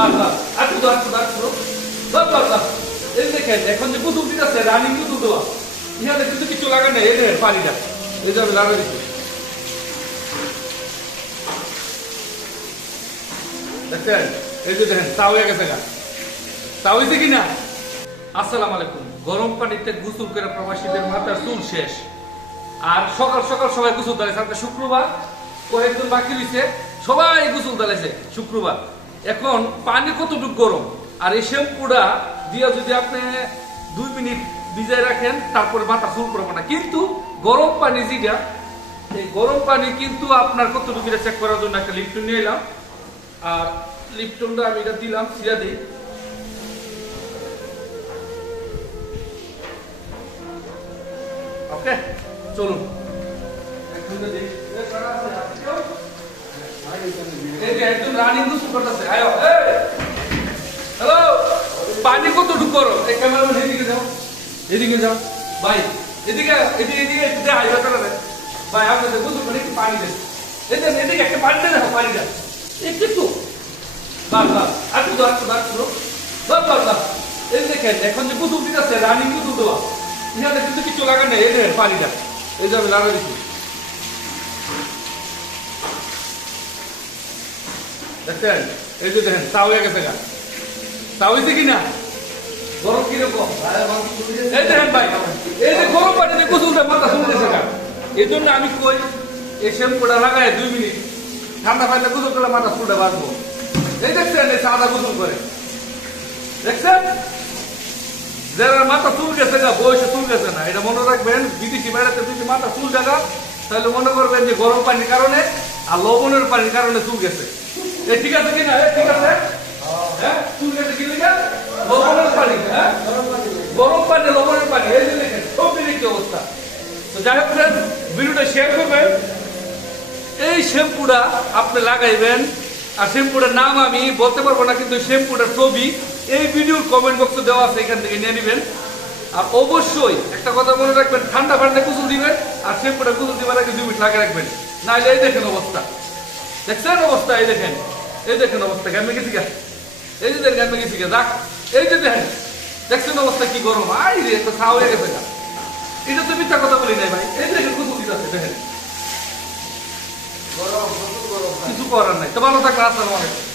বাস বাস আটু দাও আটু দাও আটু দাও বাস বাস এই দেখেন এখন যে কুতুব দিতেছে রানিং কুতুব দেওয়া ইহাতে কিন্তু কিছু লাগা নেই এই দেখেন পানিটা এই যাবে লাগা দিচ্ছে দেখেন এই যে দেখেন তাও হয়ে গেছে গা তাও হয়েছে কিনা। আসসালামু আলাইকুম। গরম পানিতে গোসল করে প্রবাসীদের মাথার চুল শেষ আর সকাল সকাল সবাই গোসল দিয়েছে। আজকে শুক্রবার কয়েকজন বাকি রয়েছে সবাই গোসল দিয়েছে শুক্রবার। এখন পানি কতটুকু গরম আর এই শ্যাম্পুটা দিয়া যদি আপনি 2 মিনিট ভিজায় রাখেন তারপরে মাথা চুল পড়বে না। কিন্তু গরম পানি যেটা এই গরম পানি কিন্তু আপনার কতটুকু চেক করার জন্য একটা লিপটন নিয়ে এলাম আর লিপটনটা আমি এটা দিলাম সিরা দিই। ওকে চলুন একদম রানিং গোসল করতেছে। হ্যালো পানি কতটুকু করো এই ক্যামেরাম্যান এদিকে যাও এদিকে যাও ভাই এদিকে এদিকে এদিকে এদিকে আইবা করে ভাই আপনাদের গোসল করে একটু পানি দেন এদিকে এদিকে একটা পানি দেন পানি দেন একটু বাস বাস আটু দাও আটু দাও আটু দাও বাস বাস এই দেখেন এখন যে গোসল দিতেছে রানিং গোসল দেওয়া ইহাতে কিন্তু কিছু লাগা নেই এই দেখেন পানিটা এই যাবে লাগা দিচ্ছি দেখেন এই যে দেখেন তাও হয়ে গেছে গা তাও হয়েছে কিনা। গরম কিরকম এই দেখেন ভাই এই যে গরম পানিতে গোসলটা মাথা চলতেছে গা এই জন্য আমি কই এই শ্যাম্পুটা লাগায় 2 মিনিট ঠান্ডা পানিতে গোসল করলে মাথা চুলটা বাঁচবো। এই দেখছেন এই সাদা গোসল করে দেখছেন যারা মাথা চুল গেছে গা বয়সে চুল গেছে না এটা মনে রাখবেন। বিদেশি বাইরেতে যদি মাথা চুল জায়গা তাহলে মনে করবেন যে গরম পানির কারণে আর লবণের পানির কারণে চুল গেছে। এ ঠিক আছে কিনা ঠিক আছে হ্যাঁ চুল গেছে কি লিখা লবণের পানি হ্যাঁ গরম পানি লবণের পানি এই যে দেখেন সব বিরক্তি অবস্থা। তো যাই হোক ভিডিওটা শেয়ার করবেন। এই শ্যাম্পুটা আপনি লাগাইবেন আর শ্যাম্পুটার নাম আমি বলতে পারবো না কিন্তু শ্যাম্পুটার ছবি এই ভিডিওর কমেন্ট বক্সে দেওয়া আছে এখান থেকে নিয়ে নেবেন। আর অবশ্যই একটা কথা মনে রাখবেন ঠান্ডা পানিতে গোসল দিবেন আর শ্যাম্পুটা গোসল দিবার আগে 2 মিনিট লাগিয়ে রাখবেন নাহলে এই দেখেন অবস্থা দেখছেন অবস্থা এই দেখেন অবস্থা গ্যামে গেছি গা এই যে দেখেন গ্যামে গেছি গা যাক এই যে দেখেন দেখছেন অবস্থা কি গরম আই রে তো ছাও হয়ে গেছে গা এটা তো মিথ্যা কথা বলি নাই ভাই এই দেখেন গোসল দিতেছে দেখেন গরম কিছু করার নাই। তো ভালো থাকবেন। আসসালামু আলাইকুম।